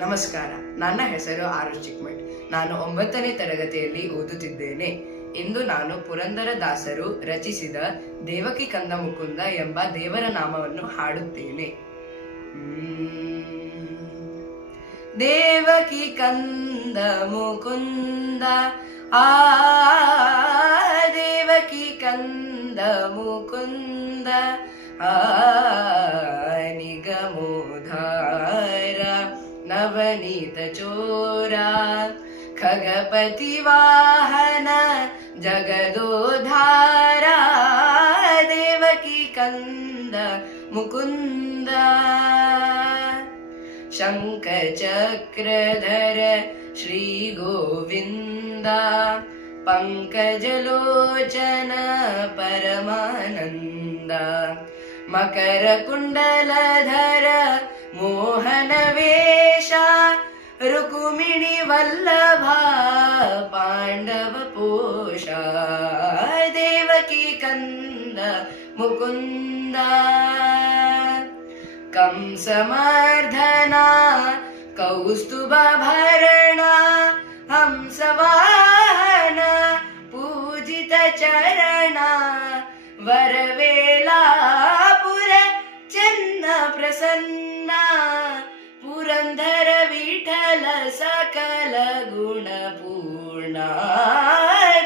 ನಮಸ್ಕಾರ. ನನ್ನ ಹೆಸರು ಆರುಷ್ ಚಿಕ್ಮಠ್. ನಾನು 9ನೇ ತರಗತಿಯಲ್ಲಿ ಓದುತ್ತಿದ್ದೇನೆ. ಇಂದು ನಾನು ಪುರಂದರದಾಸರು ರಚಿಸಿದ ದೇವಕಿ ಕಂದ ಮುಕುಂದ ಎಂಬ ದೇವರ ನಾಮವನ್ನು ಹಾಡುತ್ತೇನೆ. ದೇವಕಿ ಕಂದ ಮುಕುಂದ ದೇವಕಿ ಕಂದ ಮುಕುಂದ ನಿಗಮೋಧಾರ ನವನೀತ ಚೋರ ಖಗಪತಿ ವಾಹನ ಜಗದೋಧಾರ ದೇವಕಿ ಕಂದ ಮುಕುಂದ ಶಂಖ ಚಕ್ರಧರ ಶ್ರೀ ಗೋವಿಂದ ಪಂಕಜಲೋಚನ ಪರಮಾನಂದ ಮಕರ ಕುಂಡಲಧರ ಮೋಹನ ವೇಷ ರುಕುಮಿಣಿ ವಲ್ಲಭ ಪಾಂಡವ ಪೋಷ ದೇವಕಿ ಕಂದ ಮುಕುಂದ ಕಂಸಮರ್ಧನ ಕೌಸ್ತುಭ ಭರಣ ಹಂಸವಾಹನ ಪೂಜಿತ ಚರಣ ವರವೇಲಾಪುರ ಚೆನ್ನ ಪ್ರಸನ್ನ ಪುರಂದರ ವಿಠಲ ಸಕಲ ಗುಣಪೂರ್ಣ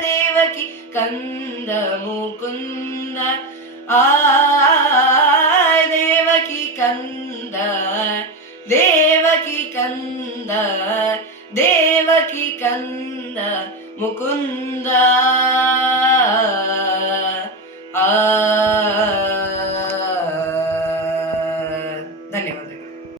ದೇವಕಿ ಕಂದ ಮುಕುಂದ ದೇವಕಿ ಕಂದ ದೇವಕಿ ಕಂದ ದೇವಕಿ ಕಂದ ಮುಕುಂದ.